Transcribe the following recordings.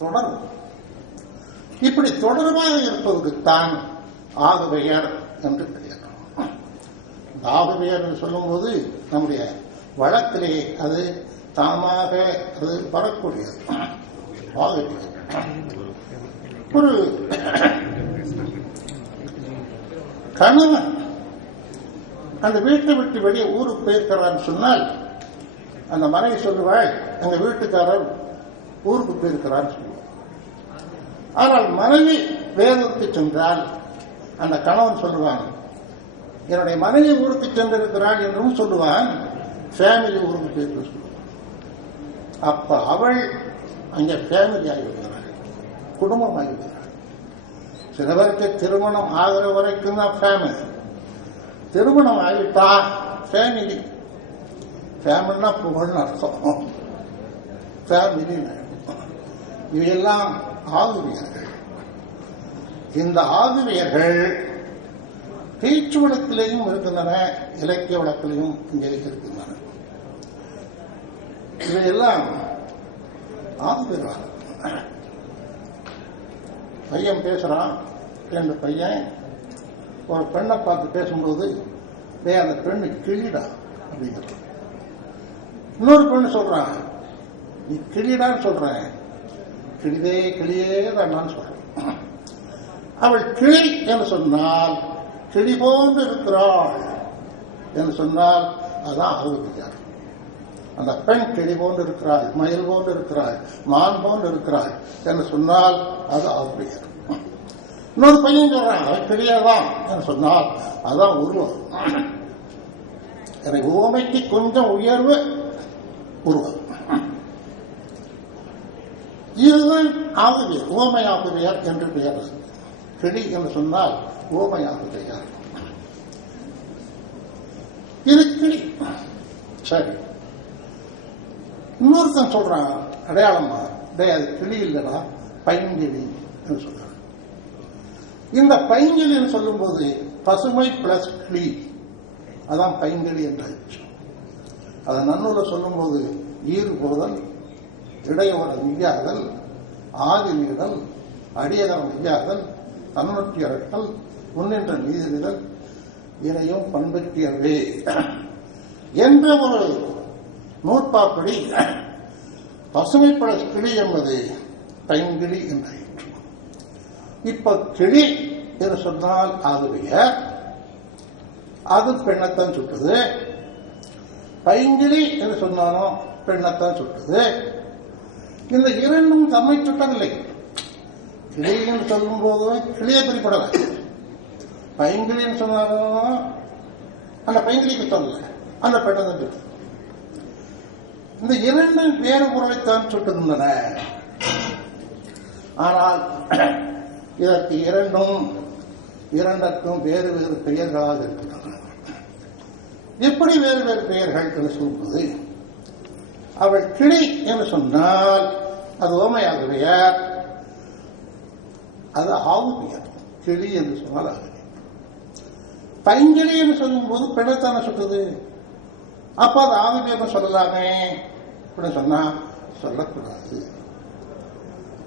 தொடரும். இப்படி தொடர்பாக இருப்பதற்குத்தான் ஆகுபெயர் என்று பெயர். ஆகுபெயர் என்று சொல்லும்போது நம்முடைய வழக்கிலே அது தாமாக அது வரக்கூடியது. ஆகுபெயர் ஒரு கணவன் அந்த வீட்டை விட்டு வெளியே ஊருக்கு போயிருக்கிறான்னு சொன்னால் அந்த மனைவி சொல்லுவாள், எங்க வீட்டுக்காரர் ஊருக்கு போயிருக்கிறான்னு சொல்லுவாள். ஆனால் மனைவி வேறொருக்கு சென்றால் அந்த கணவன் சொல்லுவான், என்னுடைய மனைவி ஊருக்கு சென்றிருக்கிறாள் என்றும் சொல்லுவான், ஃபேமிலி ஊருக்கு போயிருக்கு சொல்லுவான். அப்ப அவள் அங்கே ஃபேமிலி ஆகிவிடுகிறாள், குடும்பம் ஆகிவிடுகிறாள். சில பேருக்கு திருமணம் ஆகிற வரைக்கும் தான் ஃபேமிலி, திருமணம் ஆகிவிட்டா ஃபேமிலி. ஃபேமிலினா புகழ்னு அர்த்தம், ஃபேமிலி. இவையெல்லாம் ஆகுவியர்கள். இந்த ஆகுவியர்கள் பேச்சு வழக்கிலேயும் இருக்கின்றன, இலக்கிய வழக்கிலையும் இங்கே இருக்கின்றன. இவையெல்லாம் ஆகுவியர்கள். பையன் பேசுறான், ரெண்டு பையன் ஒரு பெண்ணை பார்த்து பேசும்போது அந்த பெண்ணு கிளிடா அப்படிங்கிற. இன்னொரு பெண்ணு சொல்றான், நீ கிளிடான்னு சொல்றேன், கிளிதே கிளியே தான் சொல்றேன். அவள் கிளி என்று சொன்னால் கிளி போன்று இருக்கிறாள் என்று சொன்னால் அதான் ஆகுவியார். அந்த பெண் கிளி போன்று இருக்கிறாள், மயில் போன்று இருக்கிறாள், மான் போன்று இருக்கிறாள் என்று சொன்னால் அது ஆகுவியார். இன்னொரு பையன் சொல்றான், அவன் கிளியாதான் என்று சொன்னால் அதான் உருவம். எனக்கு உவமைக்கு கொஞ்சம் உயர்வு உருவம். இதுதான் ஆகுவியர், உவமை ஆகுவியர் என்று பெயர். கிளி என்று சொன்னால் உவமை ஆகுவியர். இது கிளி. சரி, இன்னொருத்தன் சொல்றான் அடையாளமா, அது கிளி இல்லடா பைங்கிளி என்று சொல்றான். இந்த பைங்கிளி சொல்லும் போது பசுமை பிளஸ் கிளி, அதான் பைங்கிளி என்றாச்சு. அதை நன்னூல சொல்லும் போது ஈறு போதல், இடையோட மெய்யாதல், ஆதி நீடல், அடியதம் மெய்யாதல், தன்னொற்றி அரட்டல், முன்னின்ற நீதிதல் இதையும் பண்பற்றியவே என்ற ஒரு நூற்பாப்படி பசுமை பிளஸ் கிளி என்பது பைங்கிளி என்றாயிற்று. இப்ப கிளி என்று சொன்னால் ஆகுவியர், அது பெண்ணத்தான் சுட்டுது. பைங்கிளி என்று சொன்னாலும் பெண்ணத்தான் சுட்டுது. இந்த இரண்டும் தம்மை சுட்டதில்லை. கிளி என்று சொல்லும் போது கிளியை குறிப்பிடல, பைங்கிளின்னு சொன்னாலும் அந்த பைங்கிளிக்கு சொல்லல, அந்த பெண்ணை தான் சுட்டு. இந்த இரண்டு வேறு பொருளைத்தான் சுட்டுகின்றன. ஆனால் இதற்கு இரண்டுக்கும் வேறு வேறு பெயர்களாக இருக்கின்றன. எப்படி வேறு வேறு பெயர்கள் என்று சொல்வது, அவள் கிளி என்று சொன்னால் அது ஓமையாகுவியர், அது ஆகுவியர். கிளி என்று சொன்னால் ஆகுவியர். பைங்கிளி என்று சொல்லும் போது பெண்ணத்தான சுட்டுது, அப்ப அது ஆகுவியர் சொல்லலாமே அப்படின்னு சொன்னா சொல்லக்கூடாது.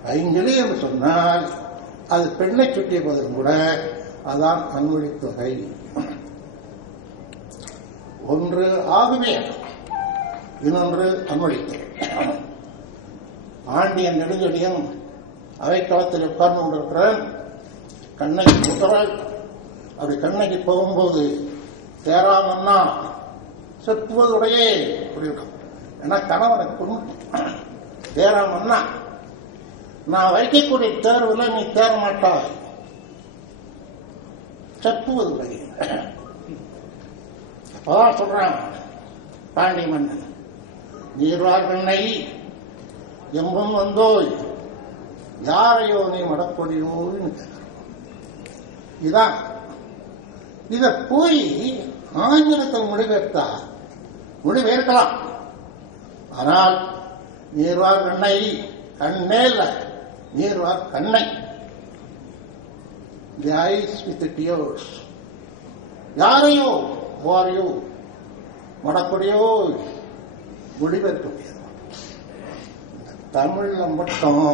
பைங்கிளி என்று சொன்னால் அது பெண்ணை சுட்டிய போதும் கூட அதான் அன்மொழி தொகை. ஒன்று ஆகுவியர், இன்னொன்று அன்மொழி தொகை. ஆண்டியன் நெடுஞ்செழியன் அவைக்களத்தில் உட்கார்ந்து கொண்டிருக்கிறான். கண்ணகி குற்றவாள். அப்படி கண்ணகி போகும்போது தேராமன்னா செத்துவதுடையே புரியும். ஏன்னா கணவனை கொண்டு தேராமன்னா நான் வைக்கக்கூடிய தேர்வில் நீ தேர மாட்டாய், செப்புவதில்லை. அப்பதான் சொல்றான் பாண்டி மன்னன், நீர்வார் பெண்ணை எம்பும் வந்தோய் யாரையோ நீ மடப்பொடியோன்னு கேட்கிறான். இதான் இத போய் ஆங்கிலத்தில் மொழிபெயர்க்கலாம். ஆனால் நீர்வார் பெண்ணை கண்ணே இல்ல, நீர்வார் கண்ணை, the eyes with the tears, யாரையோ வாரையோ மடப்படியோ மொழிபெயர்க்க முடியாது. தமிழ்ல மட்டும்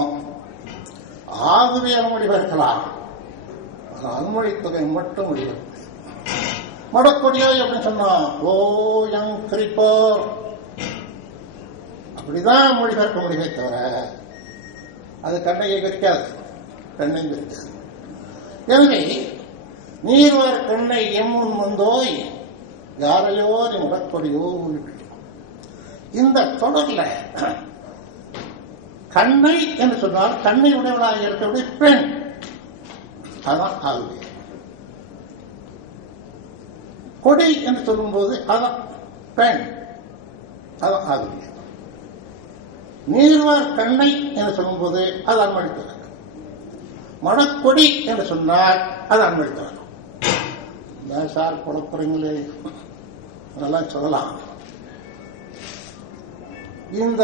ஆகுதியான மொழிபெயர்க்கலாம், அன்மொழி தொகை மட்டும் மொழிபெயர்க்க. மடக்கொடியாய் அப்படின்னு சொன்னா ஓ யங் கிரிப்பர் அப்படிதான் மொழிபெயர்க்க முடியுமே தவிர அது கண்ணையை கரிக்காது, கண்ணையும் கரிக்காது. எனவே நீர்வார் கண்ணை எம்முன் வந்தோய் யாரையோ நீ முடக்கொடியோ. இந்த தொடர்ல கண்ணை என்று சொன்னால் கண்ணை உடையவளாக இருக்கக்கூடிய பெண், அதான் ஆகுது. கொடி என்று சொல்லும்போது அதான் பெண், அதான் ஆகுது. நீர்வார் கண்ணை என்று சொல்லும்போது அது அன்மொழித்தவர். மணக்கொடி என்று சொன்னால் அது அன்மொழித்தவர். சார் குழப்பறீங்களே, அதெல்லாம் சொல்லலாம். இந்த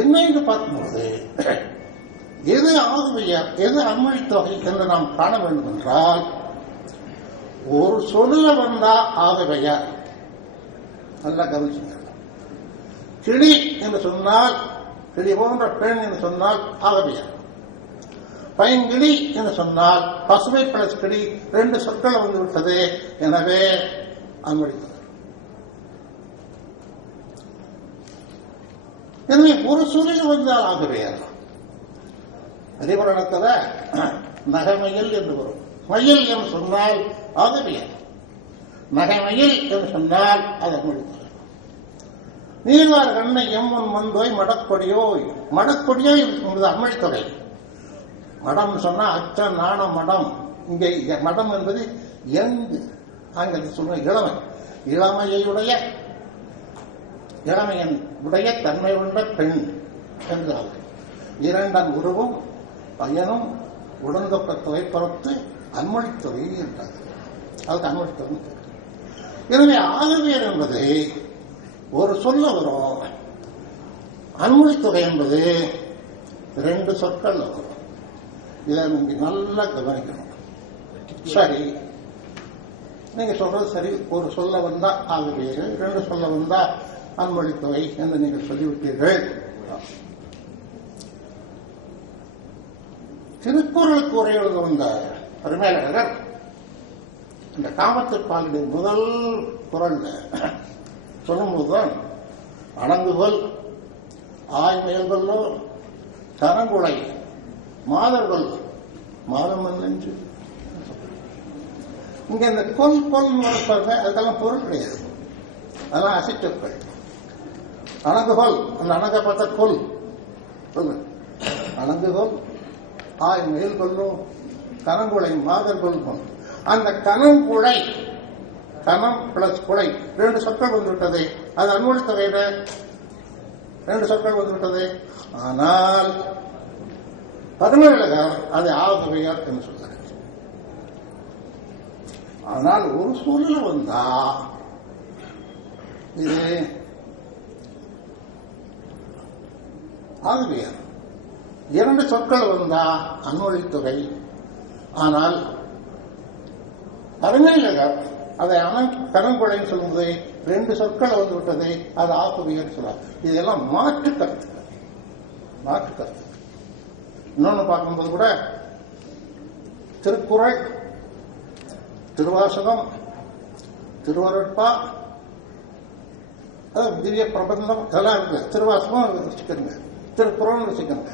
எண்ணெய்னு பார்க்கும்போது எது ஆகுவியர் எது அன்மொழித்தொகை என்று நாம் காண வேண்டும் என்றால், ஒரு சொல்ல வந்தா ஆகவையார். நல்லா கவனிச்சுங்க. கிளி என்று சொன்னால், கிளி போன்ற பெண் என்று சொன்னால் ஆகவையார். பைங்கிளி என்று சொன்னால் பசுமை பிளஸ் கிளி 2 சொற்கள் வந்து விட்டது, எனவே அன்மொழித்தவர். எனவே ஒரு சொல்லில் வந்தால் ஆகவையார். அறிவுரணத்துல நகைமயில் என்று வரும். மயில் என்று சொன்னால் ஆகவையார், நகைமயில் என்று சொன்னால் அது அன்மொழித்தவர். நீர்வார் கண்ணை எம்மன் வந்தோய் மடக்கொடியோய். மடக்கொடியோய் என்பது அன்மொழித்தொகை. மடம் சொன்னா அச்ச நாண மடம். இங்கே மடம் என்பது எங்கு ஆங்கிலத்தில் சொல்ற இளமை, இளமையுடைய இளமையின் உடைய தன்மை கொண்ட பெண் என்றார்கள். 2 உருவும் பயனும் உடன்தொக்க தொகை பொறுத்து அன்மொழித்தொகை என்றார்கள். அதுக்கு அன்மொழித்தொகை. எனவே ஆகவேர் என்பது ஒரு சொல்ல வரும், அன்மொழித்தொகை என்பது 2 சொற்கள் வரும். இதை நீங்க நல்லா கவனிக்கணும். சரி, நீங்க சொல்றது சரி. ஒரு சொல்ல வந்தா ஆகவேறு, 2 சொல்ல வந்தா அன்மொழித்தொகை என்று நீங்கள் சொல்லிவிட்டீர்கள். திருக்குறளுக்கு உரை எழுத வந்த பரிமேலழகர் இந்த காமத்திற்பாலுடைய முதல் குறள் சொல்லும்போதுதான் அணங்குகொல் ஆய்மேல்கொல்லோ கரங்குளை மாதர்கள் மாதமன் என்று. இங்க இந்த கொல் கொல் பாருங்க, அதுக்கெல்லாம் பொருள் கிடையாது, அதெல்லாம் அசைச்சொற்கள். அணங்குகொல், அந்த அணங்க பார்த்தா கொல் சொல்லு, அணங்குகொல் ஆய் மேல் கொல்லும் கனங்குளை மாதர் கொல்லும். அந்த கனங்குளை, கனம் பிளஸ் குளை 2 சொற்கள் வந்துவிட்டது. அது அன்மொழித்தொகையில 2 சொற்கள் வந்துவிட்டது. ஆனால் பரிமேலழகர் அது ஆகவையார் என்று சொல்றார். ஆனால் ஒரு சூழல் வந்தா இது ஆகவையார். 2 சொற்கள் வந்தா அன்மொழித்தொகை. ஆனால் பரிமேலழகர் அதை கனங்குளைன்னு சொல்லும்போது 2 சொற்கள் வந்து விட்டது, அது ஆகவையார் சொல்றார். இதெல்லாம் மாற்று கருத்து, மாற்று கருத்து. இன்னொன்னு பார்க்கும்போது கூட திருக்குறள், திருவாசகம், திருவருட்பா, திவ்ய பிரபந்தம் இதெல்லாம் இருக்கு. திருவாசகம் வச்சுக்கிறங்க, திருக்குறள் வச்சுக்கோங்க.